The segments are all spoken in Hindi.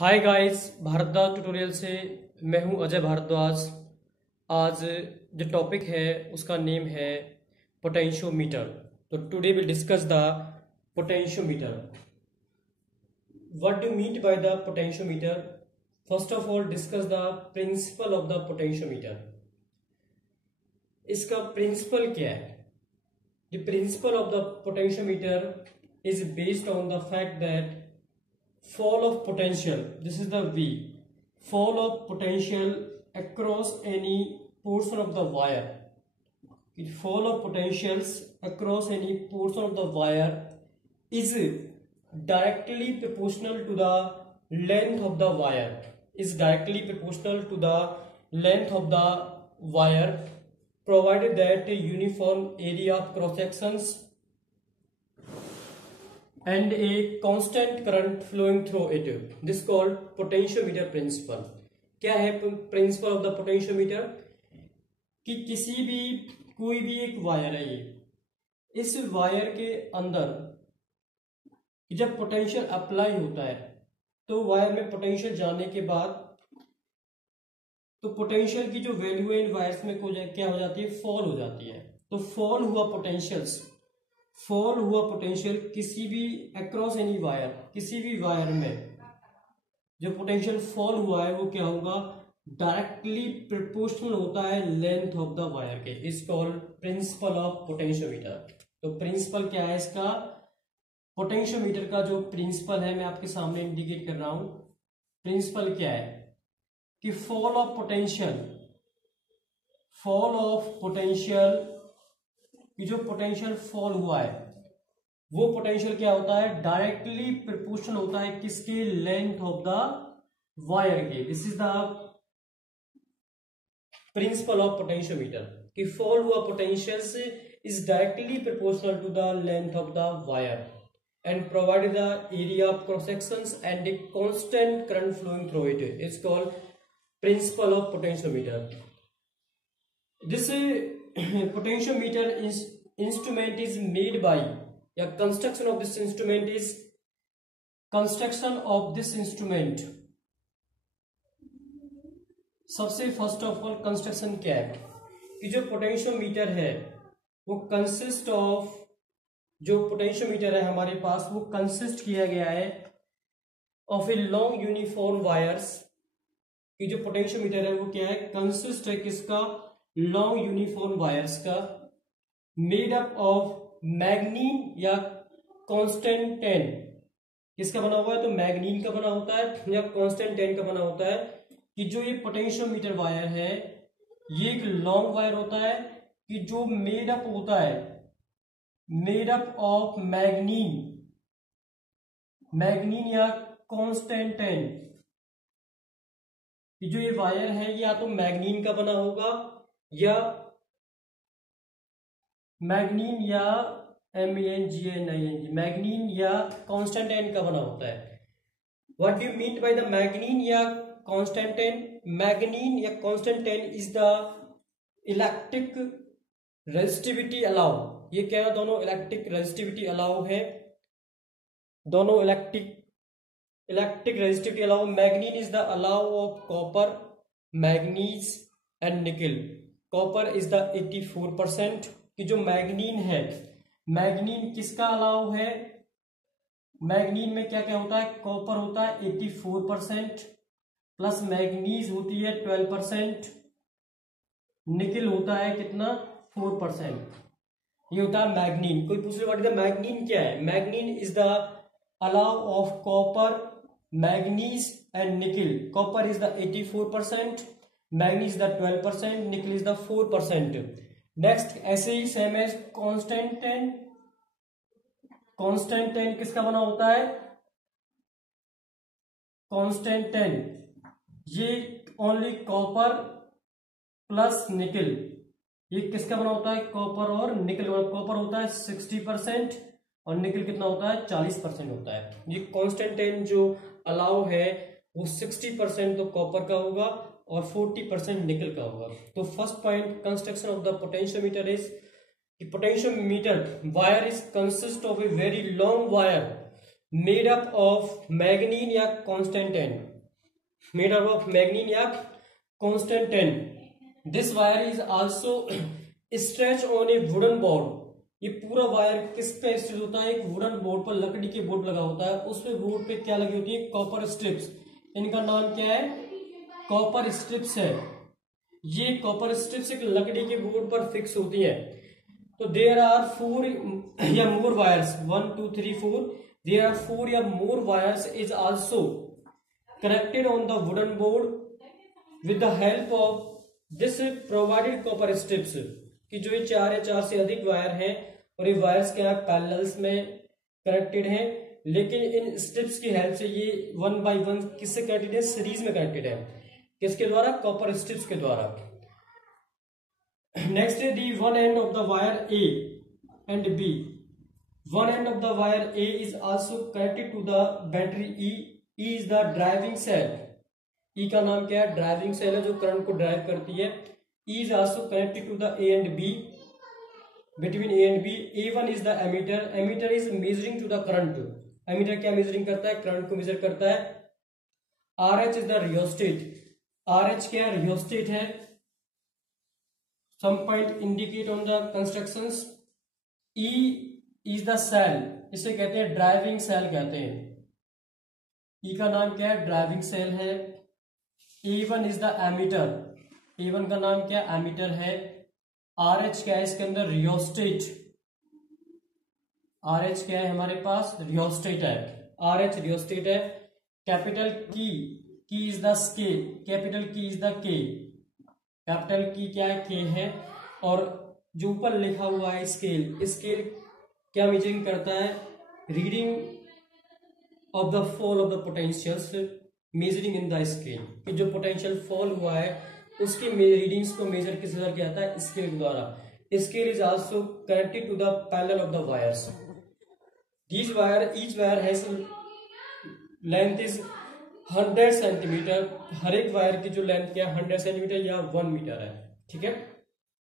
हाय गाइस, भारद्वाज ट्यूटोरियल से मैं हूं अजय भारद्वाज। आज जो टॉपिक है उसका नेम है पोटेंशियोमीटर। तो today will discuss the potentiometer. What do mean by the potentiometer? First of all discuss the principle of the potentiometer. इसका प्रिंसिपल क्या है? The principle of the potentiometer is based on the fact that fall of potential, this is the V, fall of potential across any portion of the wire. The fall of potentials across any portion of the wire is directly proportional to the length of the wire, is directly proportional to the length of the wire, provided that a uniform area of cross sections and a constant current flowing through it. This called potentiometer principle. क्या है प्रिंसिपल ऑफ द पोटेंशियोमीटर? कि कोई भी एक वायर है, ये इस वायर के अंदर जब पोटेंशियल अप्लाई होता है तो वायर में पोटेंशियल जाने के बाद तो पोटेंशियल की जो वैल्यू है इन वायर्स में क्या हो जाती है? फॉल हो जाती है। तो फॉल हुआ पोटेंशियल किसी भी अक्रॉस एनी वायर, किसी भी वायर में जो पोटेंशियल फॉल हुआ है वो क्या होगा? डायरेक्टली प्रोपोर्शनल होता है लेंथ ऑफ द वायर के। Is called principle of potentiometer. तो प्रिंसिपल क्या है इसका? पोटेंशियोमीटर का जो प्रिंसिपल है मैं आपके सामने इंडिकेट कर रहा हूं। प्रिंसिपल क्या है कि फॉल ऑफ पोटेंशियल कि जो पोटेंशियल फॉल हुआ है वो पोटेंशियल क्या होता है? डायरेक्टली प्रोपोर्शनल होता है किसके? लेंथ ऑफ द वायर के। This is the principle of potentiometer कि फॉल हुआ potential is directly proportional to the length of the wire and provide the area of cross sections and a constant current flowing through it. It's called principle of potentiometer. This potentiometer instrument is made by construction of this instrument सबसे फर्स्ट ऑफ ऑल कंस्ट्रक्शन क्या है कि जो पोटेंशियोमीटर है वो कंसिस्ट ऑफ, जो पोटेंशियोमीटर है हमारे पास वो कंसिस्ट किया गया है of a long uniform wires. कि जो पोटेंशियोमीटर है वो क्या है? कंसिस्ट है किसका? लॉन्ग यूनिफॉर्म वायर्स का, मेड अप ऑफ मैग्नीन या कॉन्स्टेंटेन। किसका बना हुआ है? तो मैग्नीन का बना होता है या कॉन्स्टेंटेन का बना होता है। कि जो ये पोटेंशियोमीटर वायर है ये एक लॉन्ग वायर होता है कि जो मेड अप होता है, मेड अप ऑफ मैग्नीन या कॉन्स्टेंटेन। कि जो ये वायर है या तो मैग्नीन का बना होगा या मैग्नीन या मैग्नीन या कॉन्स्टेंटेन का बना होता है। What do you mean by the manganin या कॉन्स्टेंटेन? मैग्नीन या constantan is the electric resistivity alloy. ये क्या है? दोनों इलेक्ट्रिक रेजिस्टिविटी अलाउ है, दोनों electric resistivity alloy. Manganin is the alloy of copper, manganese and nickel. Copper is the 84%। कि जो मैग्नीन है, मैग्नीन किसका अलाउ है? मैग्नीन में क्या क्या होता है? कॉपर होता है 84% प्लस मैग्नीज होती है 12%, निकल होता है कितना? 4%। ये होता है मैग्नीन। कोई पूछ ले व्हाट इज द मैग्नीन क्या है? Manganin is the alloy of copper, manganese and nickel. Copper is the 84%, manganese the 12%, nickel is the 4%। Next ऐसे ही सेम एज कॉन्स्टेंटेन। कॉन्स्टेंटेन किसका बना होता है? कॉन्स्टेंटेन ये ओनली कॉपर प्लस निकल। ये किसका बना होता है? कॉपर और निकल। कॉपर होता है 60% और निकल कितना होता है? 40% होता है। ये कॉन्स्टेंटेन जो अलाउ है वो 60% तो कॉपर का होगा और 40% निकल का होगा। तो first point construction of the potentiometer is potentiometer wire is consist of a very long wire made up of manganin या constantan. made up of manganin या constantan 10. This wire is also stretch on a wooden board. ये पूरा वायर किस पे स्ट्रेच होता है? एक वुडन बोर्ड पर, लकड़ी के बोर्ड लगा होता है, उस पे बोर्ड पे क्या लगी होती है? Copper strips. इनका नाम क्या है? कॉपर स्ट्रिप्स है. ये कॉपर स्ट्रिप्स एक लकड़ी के बोर्ड पर फिक्स होती है. तो देयर आर 4 या मोर वायर्स, 1 2 3 4, देयर आर 4 या more wires is also connected on the wooden board with the help of this provided copper strips. कि जो ये 4 या 4 से अधिक वायर हैं और ये वायर्स क्या पैरेलल्स में कनेक्टेड हैं, लेकिन इन स्ट्रिप्स की हेल्प से ये 1 बाय 1 किससे कनेक्टेड है? सीरीज में कनेक्टेड है. किसके द्वारा? कॉपर स्ट्रिप्स के द्वारा. नेक्स्ट है the one end of the wire A and B. One end of the wire A is also connected to the battery E. E is the driving cell. E का नाम क्या है? ड्राइविंग सेल है जो करंट को ड्राइव करती है. E is also connected to the A and B. Between A and B, A1 is the ammeter. Ammeter is measuring to the current. Ammeter क्या measuring करता है? करंट को measure करता है. RH is the rheostat. RH क्या है? rheostat है. Some point indicate on the constructions. E is the cell. इसे कहते हैं ड्राइविंग सेल कहते हैं. E का नाम क्या है? ड्राइविंग सेल है. A1 is the ammeter. A1 का नाम क्या? एमीटर है. RH क्या है इसके अंदर? रियोस्टेट. RH क्या है हमारे पास? रियोस्टेट है. RH रियोस्टेट है. कैपिटल की इज द स्केल. कैपिटल की इज द के. कैपिटल की क्या है? के है. और जो ऊपर लिखा हुआ है स्केल, स्केल क्या मेजरिंग करता है? Reading of the fall of the potentials measuring in the scale. कि जो पोटेंशियल फॉल हुआ है उसकी रीडिंग्स को मेजर किस तरह किया जाता है? स्केल द्वारा. Scale is also connected to the parallel of the wires. Each wire has length is 100 centimetre. हर एक वायर की जो लेंथ क्या है? 100 सेंटीमीटर या 1 मीटर है. ठीक है.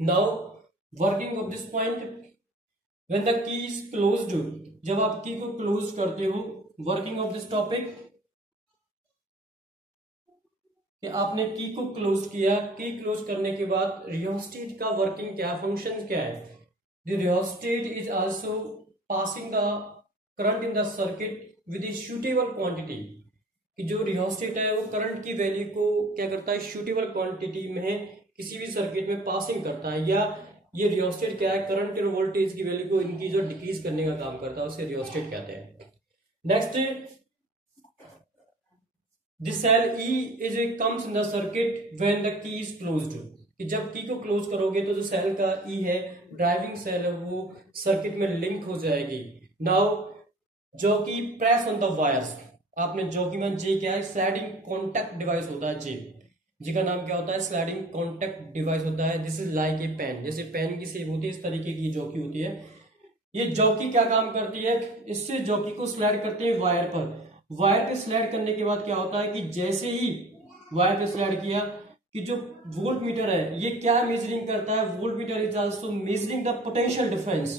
Now working of this point, when the key is closed. जब आप की को क्लोज करते हो, वर्किंग ऑफ दिस टॉपिक, कि आपने की को क्लोज किया. की क्लोज करने के बाद रियोस्टेट का वर्किंग क्या, फंक्शन क्या है? The rheostat is also passing the current in the circuit with a suitable quantity. कि जो रियोस्टेट है वो करंट की वैल्यू को क्या करता है? सूटेबल क्वांटिटी में किसी भी सर्किट में पासिंग करता है. या ये रियोस्टेट क्या है? करंट और वोल्टेज की वैल्यू को इंक्रीज और डिक्रीज करने का काम करता है, उसे रियोस्टेट कहते हैं. Next, the cell E is comes in the circuit when the key is closed. कि जब की को क्लोज करोगे तो जो सेल का E है, ड्राइविंग सेल है, वो सर्किट में लिंक हो जाएगी. Now jockey press on the wires. आपने जॉकी में जे क्या है? स्लाइडिंग कॉन्टैक्ट डिवाइस होता है. जे का नाम क्या होता है? स्लाइडिंग कॉन्टैक्ट डिवाइस होता है. This is like a pen. जैसे पेन की शेप होती है, इस तरीके की जॉकी होती है. ये जॉकी क्या काम करती है? इससे जॉकी को स्लाइड करते हैं वायर पर. वायर पे स्लाइड करने के बाद क्या होता है कि जैसे ही वायर पे स्लाइड किया, कि जो वोल्ट मीटर है ये क्या मेजरिंग करता है? Volt meter is also measuring the potential difference.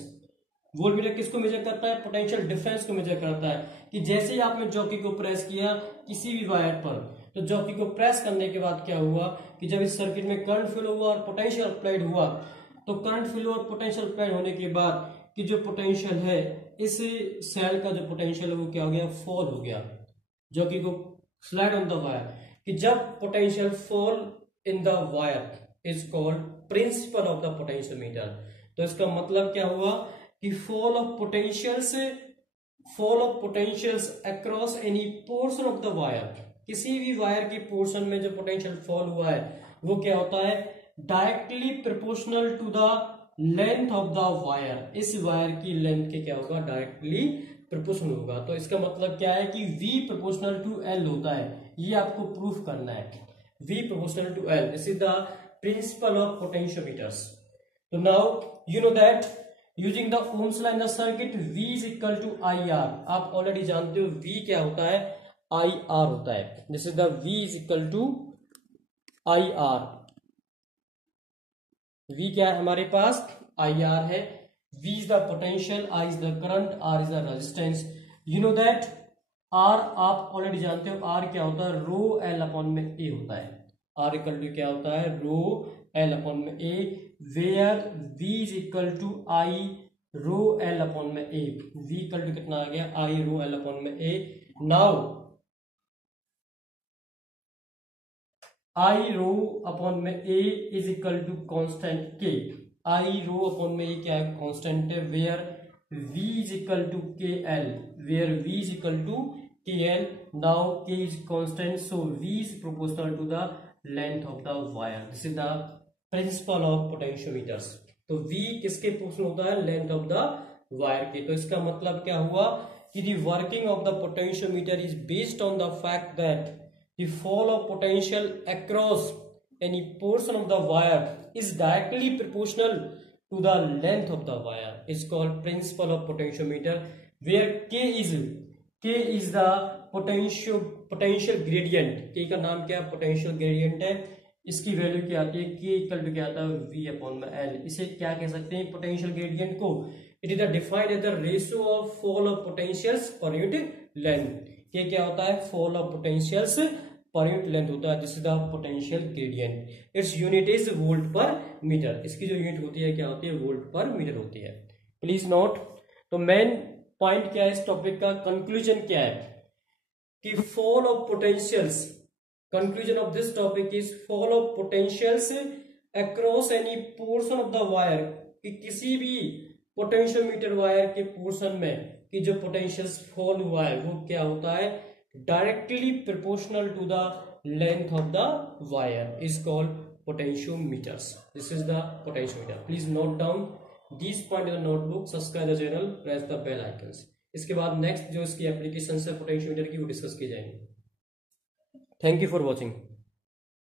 Volt meter किसको मेजर करता है? पोटेंशियल डिफरेंस को मेजर करता है. कि जैसे ही आपने जॉकी को प्रेस किया किसी भी वायर पर, तो जॉकी को प्रेस करने के बाद क्या हुआ कि जब इस सर्किट में करंट फ्लो हुआ और पोटेंशियल अप्लाइड हुआ, तो करंट फ्लो और पोटेंशियल अप्लाइड होने के बाद कि जो पोटेंशियल है, इस सेल का जो पोटेंशियल है वो क्या हो गया? फॉल हो गया. जॉकी को स्लाइड ऑन द वायर. कि जब potential fall in the wire is called principle of the potentiometer. तो इसका मतलब क्या हुआ कि fall of potentials across any portion of the wire. किसी भी वायर की पोर्शन में जो पोटेंशियल फॉल हुआ है वो क्या होता है? Directly proportional to the length of the wire. इस वायर की लेंथ के क्या होगा? डायरेक्टली प्रोपोर्शनल होगा. तो इसका मतलब क्या है कि V प्रोपोर्शनल टू L होता है. ये आपको प्रूफ करना है. V proportional to L. This is the principle of potentiometers. तो now you know that using the Ohm's law in the circuit V is equal to IR. आप ऑलरेडी जानते हो V क्या होता है? IR होता है. This is the V is equal to IR. V क्या है हमारे पास? IR है. V is the potential, I is the current, R is the resistance. You know that R आप ऑलरेडी जानते हो, आर क्या होता है, रो एल अपॉन में ए होता है। आर इक्वल टू क्या होता है, रो एल अपॉन में A, where V is equal to I rho L upon में ए। वी इक्वल टू कितना आ गया, आई रो एल अपॉन में ए। नाउ आई रो अपॉन में ए इज इक्वल टू कॉन्स्टेंट के। आई रो अपॉन में ए क्या है, कॉन्स्टेंट है। Where v is equal to kl, where v is equal to kl. Now k is constant, so v is proportional to the length of the wire. This is the principle of potentiometers. तो v किसके प्रोपोर्शनल होता है, लेंथ ऑफ द वायर के। तो इसका मतलब क्या हुआ कि the working of the potentiometer is based on the fact that the fall of potential across any portion of the wire is directly proportional to the length of the wire is called principle of potentiometer, where k is the potential gradient। k का नाम क्या है, potential gradient है। इसकी वैल्यू क्या आती है, k इक्वल टू क्या आता है, v अपॉन में l। इसे क्या कह सकते हैं, potential gradient को, it is defined as the ratio of fall of potentials per unit length. k क्या होता है, fall of potentials per unit length होता है। This is the potential gradient. Its unit is volt per metre. इसकी जो यूनिट होती है क्या होती है, वोल्ट पर मीटर होती है। Please note. तो मेन पॉइंट क्या है इस टॉपिक का, कंक्लूजन क्या है कि fall of potentials, conclusion of this topic is fall of potentials across any portion of the wire, कि किसी भी पोटेंशियोमीटर वायर के पोर्शन में कि जो पोटेंशियल्स फॉल हुआ है वो क्या होता है, directly proportional to the length of the wire is called potentiometers. This is the potentiometer. Please note down these points in the notebook, subscribe the channel, press the bell icons. इसके बाद नेक्स्ट जो इसकी एप्लीकेशन है पोटेंशियोमीटर की वो डिस्कस की जाएंगी। Thank you for watching.